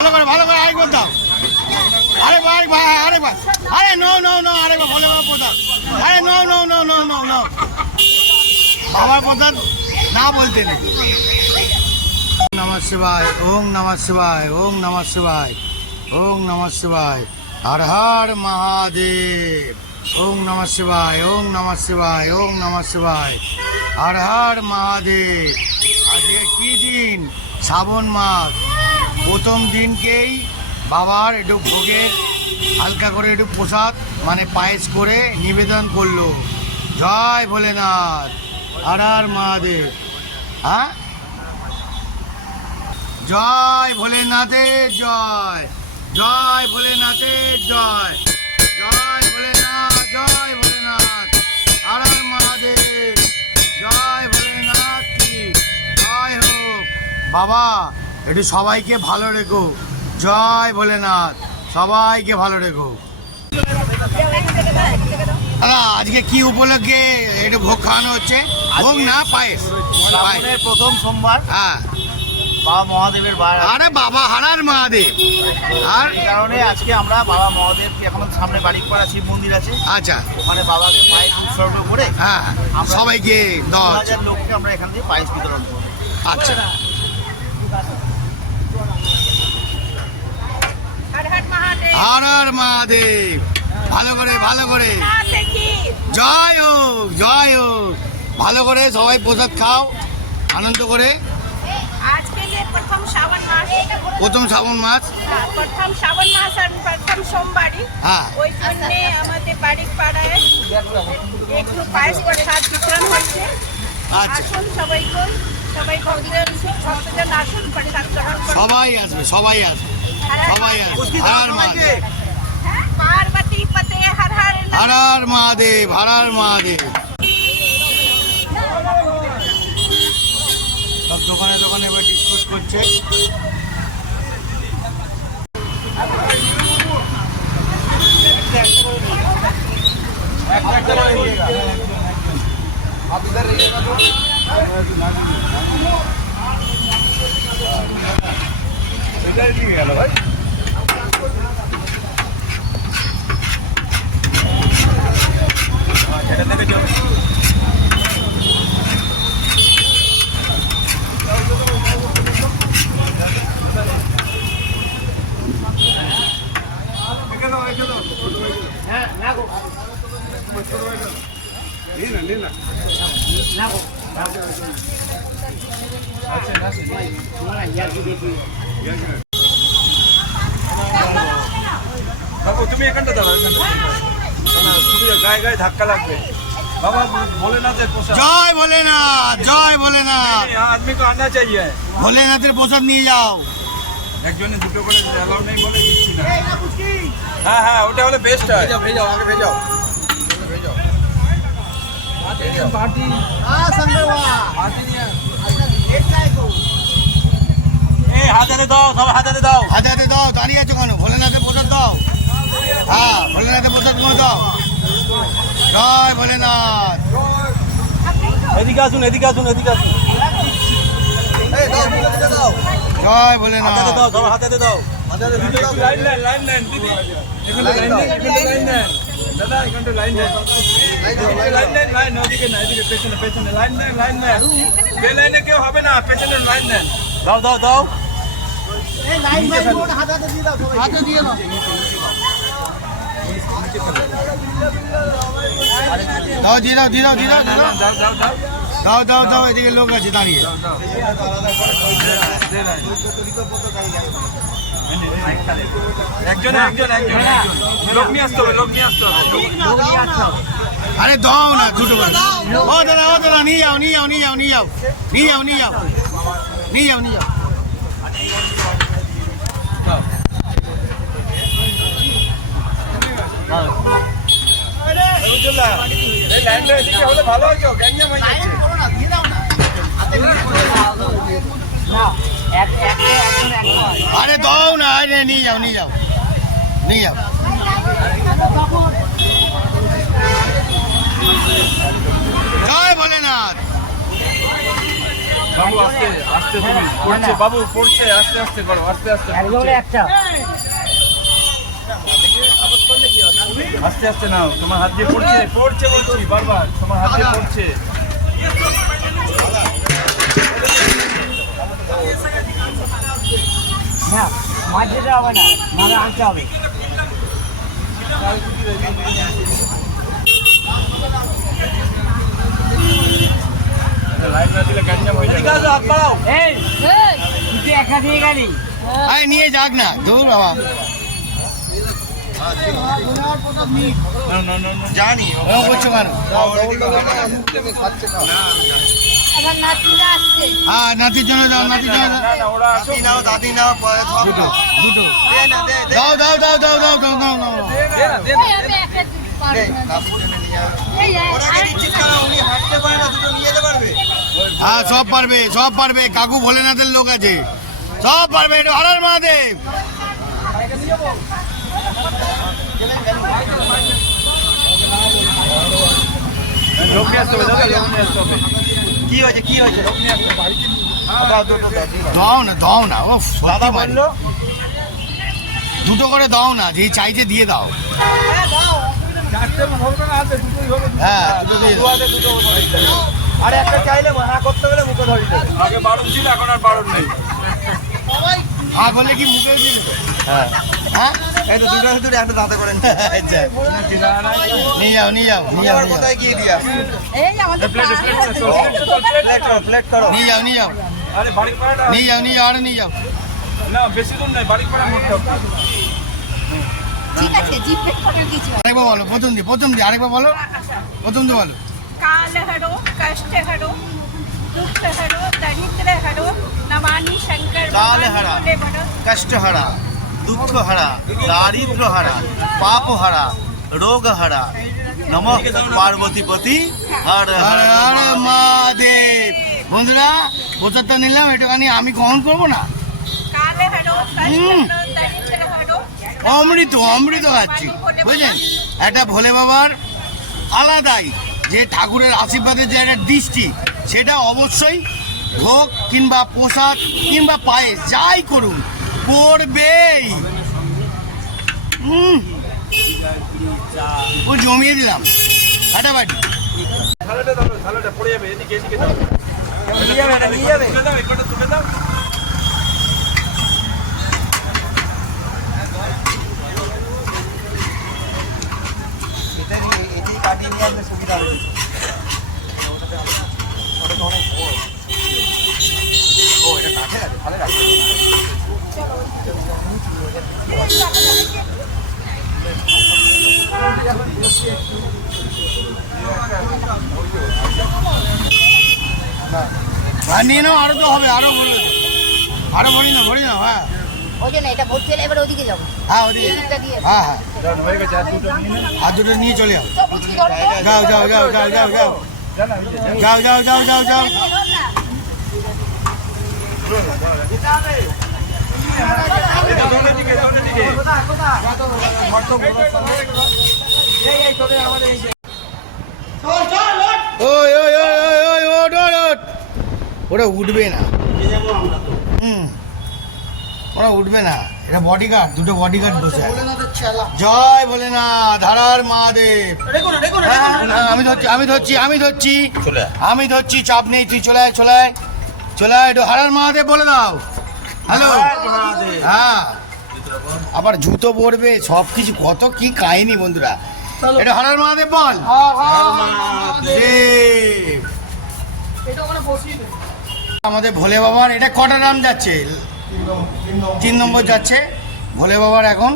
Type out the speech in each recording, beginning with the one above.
ভালো করে আরেকবার দাও। আরে ভাই ভাই আরে ভাই আরে নো নো নো আরে ভালো করে প্রসাদ আরে no no no no no no বাবার প্রসাদ না বলতে নেই। নমঃ শিবায় ওম নমঃ শিবায় ওম নমঃ শিবায় ওম নমঃ শিবায় হর হর মহাদেব ওম নমঃ শিবায় ওম নমঃ শিবায় ওম নমঃ শিবায় হর হর মহাদেব। আজকে কি দিন? শ্রাবণ মাস প্রথম দিনকেই বাবার একটু ভোগের হালকা করে একটু প্রসাদ মানে পায়েস করে নিবেদন করলো। জয় ভোলেনাথ হর হর মহাদেব। হ্যাঁ জয় ভোলেনাথের জয়, জয় ভোলেনাথের জয়, জয় ভোলেনাথ, জয় ভোলেনাথ হর হর মহাদেব, জয় ভোলেনাথ কি জয় হোক। বাবা একটু সবাইকে ভালো রেখো, জয় ভোলেনাথ, সবাইকে ভালো রেখো। দাদা আজকে কি উপলক্ষে একটু ভোগ খাওয়ানো হচ্ছে? ভোগ না পায়েস? প্রথম সোমবার, হ্যাঁ বাবা মহাদেবের বার। আরে বাবা হারার মহাদেব। আর এই কারণে আজকে আমরা বাবা মহাদেবকে, এখন সামনে বাড়িপাড়া শিব মন্দির আছে, আচ্ছা ওখানে বাবাকে পায়েস উৎসর্গ করে হ্যাঁ সবাইকে 2000 লোককে আমরা এখান থেকে পায়েস বিতরণ করবো। আচ্ছা হর হর মহাদেব। ভালো করে ভালো করে জয় হোক জয় হোক। ভালো করে সবাই প্রসাদ খাও আনন্দ করে। আজকে যে প্রথম শ্রাবণ মাস, প্রথম শ্রাবণ মাস, প্রথম শ্রাবণ মাস আর প্রথম সোমবারই, হ্যাঁ ওই জন্য আমাদের বাড়ির পাড়ায় একটু পায়েস প্রসাদ বিতরণ হচ্ছে। আচ্ছা আসুন সবাই ভক্তজন আসুন প্রসাদ গ্রহণ করুন। সবাই আসবে সবাই আসবে সবাই আসবে। হর হর মহাদেব, পার্বতী পতে হর হর হর হর মহাদেব, হর হর মহাদেব। সব দোকানে দোকানে এবার ডিসকাস করছে। তুমি এখানটা দাও, তুমি গায়ে গায়ে ধাক্কা লাগবে। বাবা ভোলেনাথের প্রসাদ, জয় ভোলেনাথ, জয় ভোলেনাথ। আদমি কো আনা চাইয়ে। ভোলেনাথের প্রসাদ নিয়ে যাও। একজনে দুটো করে অ্যালাউ নেই বলে দিচ্ছি না। হ্যাঁ হ্যাঁ ওটা হলে বেস্ট হয়। ভেজাও আগে ভেজাও ভেজাও। পার্টি পার্টি নিয়ে এই হাতে দাও, সব হাতে দাও। হাতে হাতে দাও, দাঁড়িয়ে আছো কেন? ভোলেনাথের প্রসাদ দাও। হ্যাঁ ভোলেনাথের প্রসাদ গুলো দাও। জয় ভোলেনাথ। এদিকে আসুন এদিকে আসুন এদিকে আসুন। জয় ভোলেনাথ। হাতে দাও, সব হাতে দাও। লাইন নেন লাইন নেন দিদি, এখানে লাইন নেন, এখানে লাইন নেন দাদা, এখানে লাইন নেন, লাইন নেন, লাইন ওদিকে না, এদিকে পেছনে পেছনে লাইন নেন, লাইন নেন। বে লাইনে কেউ হবে না, পেছনে লাইন নেন। দাও দাও দাও, হাতে দিয়ে দাও। দাও দিয়ে দাও দিয়ে দাও দিয়ে দাও দিয়ে দাও। দাও দাও দাও দাও দাও দাও, এদিকে লোক আছে দাঁড়িয়ে। একজন একজন একজন লোক নিয়ে আসতে হবে, লোক নিয়ে আসতে হবে। আরে দাও না দুটো করে। ও দাদা নিয়ে যাও নিয়ে যাও নিয়ে যাও নিয়ে যাও নিয়ে যাও নিয়ে যাও নিয়ে যাও নিয়ে যাও। এই লাইনটা এদিকে হলে ভালো হতো, গ্যাঞ্জাম হয়ে যাচ্ছে। আরে দাও না, আরে নিয়ে যাও নিয়ে যাও নিয়ে যাও। জয় ভোলেনাথ। বাবু আস্তে আস্তে তুমি পড়ছে বাবু পড়ছে আস্তে আস্তে করো আস্তে আস্তে পড়ছে। আস্তে আস্তে নাও তোমার হাত দিয়ে পড়ছে পড়ছে বলছি বারবার তোমার হাত দিয়ে পড়ছে। লাইট না দিলে গাড়ি জ্যাম হয়ে যাবে। আরে নিয়ে যাক না দূর বাবা। না না না না জানি ওরকম করছো কেন? হ্যাঁ নাতির জন্য দাও, নাতির জন্য দাও। না না ওরা আসো দাদি নাও দাদি নাও পরে খাও। দুটো দুটো দে না দে দে দাও দাও দাও দাও দাও দাও দাও দাও। দে না দে না দে কাপড় এনে নিয়ে যাও। ওনাকে দিচ্ছিস কেন? উনি হাঁটতে পারে না, দুটো নিয়ে যেতে পারবে? হ্যাঁ সব পারবে সব পারবে, কাকু ভোলেনাথের লোক আছে, সব পারবে। একটু হরার মহাদেব। লোক নিয়ে আসতে হবে দাদা লোক নিয়ে আসতে হবে। কি হয়েছে কি হয়েছে? লোক নিয়ে আসতে হবে। দাও দুটো দাও, দিলাম। দাও না ও দাদা বললো দুটো করে দাও না, যে চাইছে দিয়ে দাও। চারটে হবে না হাতে দুটোই হবে। হ্যাঁ দুটো দিয়ে দু দাও। হাতে দুটো ধরে দিতে হবে। আর একটা চাইলে হ্যাঁ করতে গেলে মুখে ধরে দিতে হবে। আগে বারণ ছিল এখন আর বারণ নেই। হ্যাঁ বললে কি মুখে দিয়ে দেবে? হ্যাঁ হ্যাঁ এই তো দুটো দুটো একটা দাঁতে করে নিতে হবে। আচ্ছা চিনা নাই নিয়ে যাও নিয়ে যাও নিয়ে যাও আবার নিয়ে যাও। কোথায় গিয়ে দিয়া? এই আমাদের প্লেট প্লেট চল প্লেট করো প্লেট করো। নিয়ে যাও নিয়ে যাও আরে বাড়ি পাড়াটা নিয়ে যাও নিয়ে যাও আরো নিয়ে যাও। না বেশি দূর নাই বাড়ি পাড়া মোড়টা। ঠিক আছে জিপে ফটো দিচ্ছি। আরেকবার বলো, প্রথম দিয়ে আরেকবার বলো, প্রথম দিয়ে বলো। काल हरो कष्ट हरो दुख हरो दरिद्र हरो नमानि शंकर काल हरा। भोले बड़ो कष्ट हरा दुख हरा दारिद्र हरा पाप हरा रोग हरा नमः पार्वती पति हर আরে हर আরে মহাদেব। বন্ধুরা প্রচারটা নিলাম, একটুখানি আমি গ্রহণ করবো না। काल हरो कष्ट हरो दरिद्र हरो অমৃত অমৃত খাচ্ছি বুঝলেন। একটা ভোলে বাবার আলাদাই যে ঠাকুরের আশীর্বাদের যে একটা দৃষ্টি, সেটা অবশ্যই ভোগ কিংবা প্রসাদ কিংবা পায়েস যাই করুন করবেই। ও জমিয়ে দিলাম ফাটাফাটি। থালাটা দাও থালাটা পড়ে যাবে এদিকে এদিকে দাও। নিয়ে যাবে না নিয়ে যাবে তুলে দাও একটা তুলে দাও। এটা নিয়ে এটি কাটিয়ে নিয়ে আসলে সুবিধা হবে। ও এটা কাঠের আছে ভালো আছে। আর নিয়ে নাও, আরো তো হবে, আরো বলে আরো ভরি না হ্যাঁ ওই জন্য এটা ভর্তি হলে এবার ওদিকে যাবো হ্যাঁ ওদিকে এদিকটা দিয়ে হ্যাঁ হ্যাঁ দাও হয়ে গেছে আর দুটো নিয়ে নেন। আর দুটো নিয়ে চলে যাও। তো বুঝি করো তো। যাও যাও যাও যাও যাও যাও জানা এই যে যাও যাও যাও যাও যাও। এটা দোনে দিকে দোনে দিকে। ওই ওই ওই ওই ওই ওট ওট ওট। ওরা উঠবে না। ওরা উঠবে না, এটা বডিগার্ড, দুটো বডিগার্ড বসে আছে। জয় ভোলেনাথ, ধারার মহাদেব। হ্যাঁ, আমি ধরছি, চাপ নেই, তুই চলে আয় একটু হারার মহাদেব বলে দাও। হ্যালো হ্যাঁ, আবার জুতো পরবে সব কিছু, কত কি কাহিনী বন্ধুরা। এটা হারার মহাদেব বল। দেব। আমাদের ভোলে বাবার এটা কটা নাম যাচ্ছে? 3 নম্বর যাচ্ছে ভোলে বাবার। এখন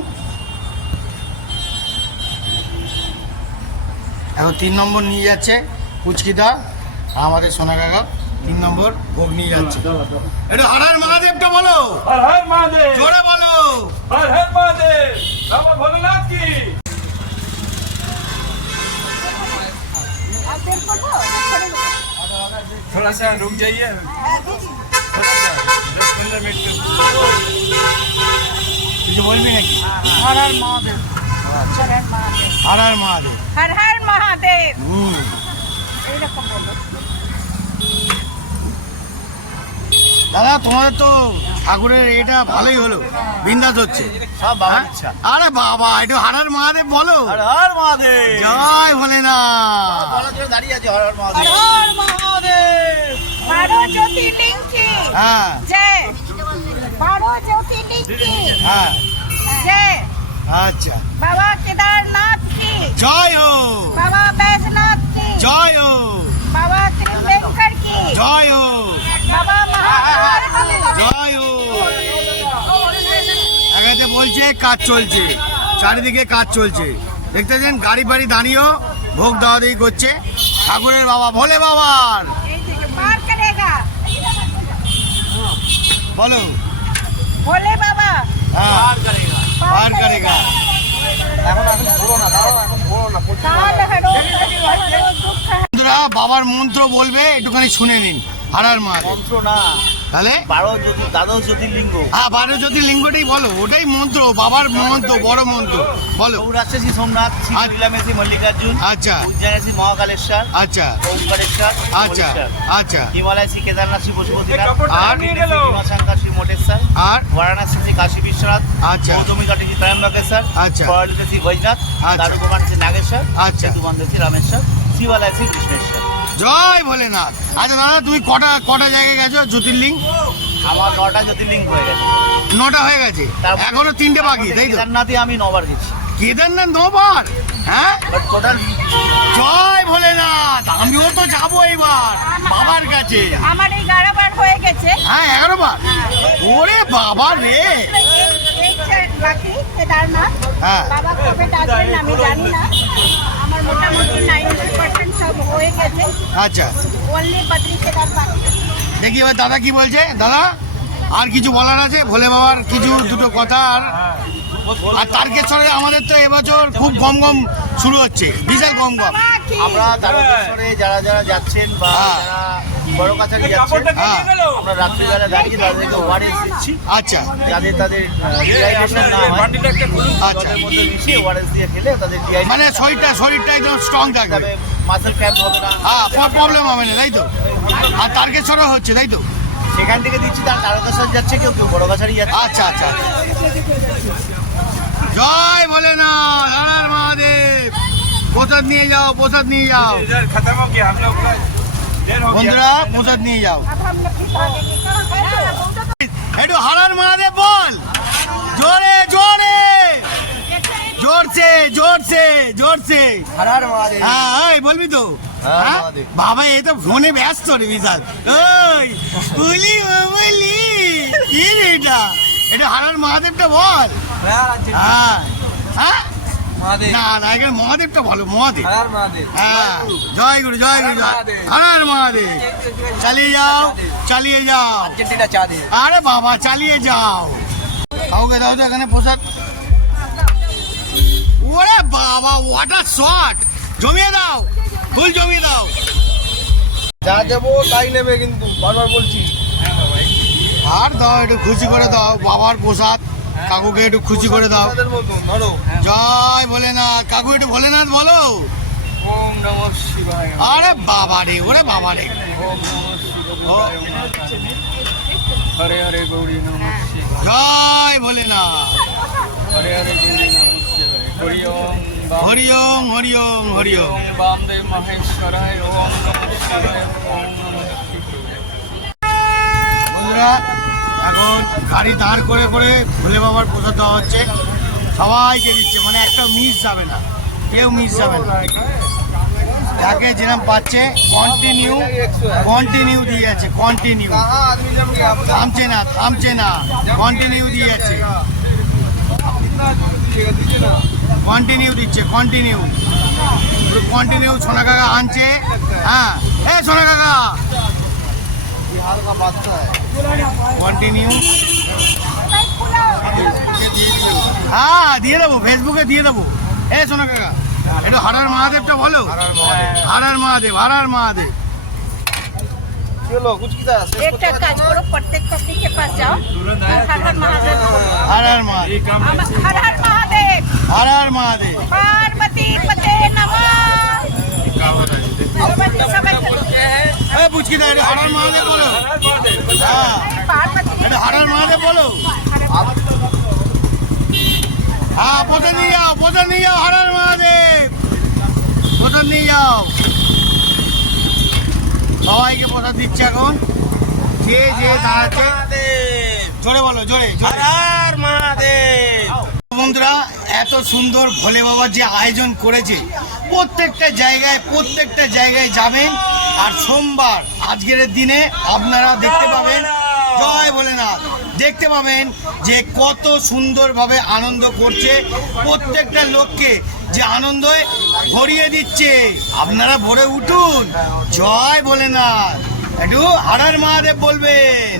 3 নম্বর নিয়ে যাচ্ছে কুচকিদা, আমাদের সোনা কাকা 3 নম্বর ভোগ নিয়ে যাচ্ছে। এটা হর মহাদেবটা বলো, হর হর মহাদেব, জোরে বলো। হর হর মহাদেব, বাবা ভোলেনাথ কি। अब देख को थोड़ा सा रुक जाइए, थोड़ा सा 10-15 मिनट के। কিছু বলবি নাকি? हर हर महादेव হর মহাদেব। हर हर महादेव হুম, এইরকম বলো। দাদা তোমাদের তো ঠাকুরের এটা ভালোই হলো, বিন্দাস হচ্ছে। সব বাবার হ্যাঁ? ইচ্ছা। আরে বাবা, একটু হর হর মহাদেব বলো। হর হর মহাদেব। জয় ভোলেনাথ। বলার জন্য দাঁড়িয়ে আছে হর হর মহাদেব। 12 ज्योतिर्लिंग की হ্যাঁ जय। 12 ज्योतिर्लिंग की হ্যাঁ जय। আচ্ছা, बाबा केदारनाथ की, জয় হো, बाबा बैजनाथ की, জয় হো, बाबा त्रिवेंकर की, জয় হো, बाबा महाकाल की। জয় হো। একাতে বলছে কাজ চলছে, চারিদিকে কাজ চলছে, দেখতেছেন গাড়ি ফাড়ি দাঁড়িয়েও ভোগ দেওয়া দেওয়ি করছে ঠাকুরের বাবা ভোলে বাবার। पार करेगा বলো। भोले बाबा হ্যাঁ, পার করেগা। काल हरो, कष्ट हरो, दुख हरो। বন্ধুরা বাবার মন্ত্র বলবে, একটুখানি শুনে নিন। হর হর মহাদেব। মন্ত্র না, তাহলে 12 দ্বাদশ জ্যোতির্লিঙ্গ। হ্যাঁ, 12 জ্যোতির্লিঙ্গটাই বলো, ওটাই মন্ত্র, বাবার মন্ত্র, বড় মন্ত্র বলো। সৌরাষ্ট্রে শ্রী সোমনাথ, শ্রী আচ্ছা। কৈলামে শ্রী মল্লিকার্জুন, আচ্ছা উজ্জয়নে শ্রী মহাকালেশ্বর, আচ্ছা ওমকারেশ্বর, আচ্ছা মল্লেশ্বর। আচ্ছা হিমালয় শ্রী কেদারনাথ শ্রী পশুপতিনাথ, আর? ভীমাশঙ্কর শ্রী মোটেশ্বর, আর বারাণসী শ্রী কাশী বিশ্বনাথ, আচ্ছা গৌতমী ঘাটে শ্রী ত্রয়ম্বকেশ্বর, আচ্ছা। পরলিতে শ্রী বৈজনাথ, আচ্ছা। দারুগোমান শ্রী নাগেশ্বর, আচ্ছা। সেতুবন্ধে শ্রী রামেশ্বর, শিবালয় শ্রী কৃষ্ণেশ্বর। জয় ভোলেনাথ। আচ্ছা দাদা, তুমি কটা জায়গায় গেছো জ্যোতির্লিঙ্গ? আমার 9টা জ্যোতির্লিঙ্গ হয়ে গেছে। 9টা হয়ে গেছে, তারপর- এখনো 3টে বাকি, তাই তো? কেদারনাথে আমি 9বার গেছি। কেদারনাথ 9বার? হ্যাঁ, বাট টোটাল জয় ভোলেনাথ। আমিও তো যাবো এবার বাবার কাছে। আমার 11 বার হয়ে গেছে। হ্যাঁ, 11 বার। ওরে বাবা রে। एक बाकी केदारनाथ। হ্যাঁ। বাবা কবে ডাকবেন আমি জানি না। আমার মোটামুটি 90% সব হয়ে গেছে। আচ্ছা, ওনলি বদ্রী কেদার বাকি। দেখি এবার দাদা কি বলছে। দাদা আর কিছু বলার আছে ভোলে বাবার? কিছু দুটো কথা। আর তারকেশ্বরে আমাদের তো এবছর খুব গম শুরু হচ্ছে, বিশাল গম। বাবা কি? আমরা তারকেশ্বরে যারা যারা যাচ্ছেন বা হ্যাঁ। যারা বড় কাছারি যাচ্ছেন, হ্যাঁ। আমরা রাত্রিবেলা দাঁড়িয়ে তাদেরকে ওয়ারেস দিচ্ছি, আচ্ছা যাদের তাদের ডিহাইড্রেশন না হয় আচ্ছা, জলের মধ্যে মিশিয়ে ওয়ারেস দিয়ে খেলে তাদের মানে শরীরটা একদম স্ট্রং থাকবে। মাসেল ক্র্যাম্প হবে না। হ্যাঁ, প্রবলেম হবে না, তাই তো? আর তারকেশ্বরে হচ্ছে, তাই তো? সেখান থেকে দিচ্ছি, তারা তারকেশ্বর যাচ্ছে, কেউ কেউ বড় কাছারি যাচ্ছে। আচ্ছা আচ্ছা। জয় ভোলেনাথ, হর হর মহাদেব। প্রসাদ নিয়ে যাও, প্রসাদ নিয়ে যাও इधर खत्म हो गया, हम लोग का देर हो गया। বন্ধুরা, প্রসাদ নিয়ে যাও। अब हम लोग भी भागेंगे। একটু হর হর মহাদেব বল, জোরে জোরে, জোরসে জোরসে জোরসে। হর হর মহাদেব। হ্যাঁ, এই বলবি তো? হর হর হ্যাঁ? মহাদেব। বাবা এ তো ফোনে ব্যস্ত রে বিশাল। ওই বলি বলি কি রে এটা? এটা হর হর মহাদেবটা বল। হ্যাঁ হ্যাঁ, না না, এখানে মহাদেবটা বলো, মহাদেব। হ্যাঁ, জয় গুরু জয় গুরু জয় হর হর মহাদেব। চালিয়ে যাও, চালিয়ে যাও। আরে বাবা, চালিয়ে যাও। কাউকে দাও তো এখানে প্রসাদ। ওরে বাবা, ওয়াটার শট। জমিয়ে দাও, ফুল জমিয়ে দাও। যা দেবো তাই নেবে, কিন্তু বারবার বলছি। আর দাও, একটু খুশি করে দাও বাবার প্রসাদ। কাকুকে একটু খুশি করে দাও। ধরো। জয় ভোলেনাথ। কাকু একটু ভোলেনাথ বলো। ओम नमः शिवाय। আরে বাবা রে, ওরে বাবা রে। ओम नमः शिवाय। हरे हरे गौरी नमः शिवाय। জয় ভোলেনাথ। हरे हरे गौरी नमः शिवाय। हरि ओम হরি ওম হরি ওম হরি ওম। ओम वामदेव महेश्वराय। ओम नमः शिवाय। ओम नमः शिवाय। বন্ধুরা, এখন গাড়ি দাঁড় করে করে ভোলে বাবার প্রসাদ দেওয়া হচ্ছে। সবাইকে দিচ্ছে, মানে একটা মিস যাবে না, কেউ মিস যাবে না। যাকে যেরকম পাচ্ছে কন্টিনিউ কন্টিনিউ দিয়ে যাচ্ছে, কন্টিনিউ থামছে না, থামছে না, কন্টিনিউ দিয়ে যাচ্ছে, কন্টিনিউ দিচ্ছে, কন্টিনিউ কন্টিনিউ। সোনা কাকা আনছে। হ্যাঁ, এ সোনা কাকা কন্টিনিউ। হ্যাঁ, দিয়ে দেবো, ফেসবুকে দিয়ে দেবো। এ সোনা কাকা, একটু হর হর মহাদেবটা বলো। হর হর মহাদেব, হর হর মহাদেব। एक काज करो, प्रत्येक पत्नी के पास जाओ। हर हर महादेव बोलो। হর হর মহাদেব, हर हर महादेव। হর হর মহাদেব। पार्वती पते नमः। पार्वती समय এই বুঝকি না এটা হারার মহাদেব বলো হ্যাঁ এটা হারার মহাদেব বলো হ্যাঁ প্রধান নিয়ে যাও হারার মহাদেব প্রধান নিয়ে যাও সবাইকে প্রসাদ দিচ্ছে এখন যে দাঁড়াচ্ছে জোরে বলো জোরে হর মহাদেব। বন্ধুরা এত সুন্দর ভোলে বাবার যে আয়োজন করেছে প্রত্যেকটা জায়গায় যাবেন আর সোমবার আজকের দিনে আপনারা দেখতে পাবেন জয় ভোলেনাথ দেখতে পাবেন যে কত সুন্দরভাবে আনন্দ করছে প্রত্যেকটা লোককে যে আনন্দে ভরিয়ে দিচ্ছে আপনারা ভরে উঠুন জয় ভোলেনাথ একটু হর হর মহাদেব বলবেন।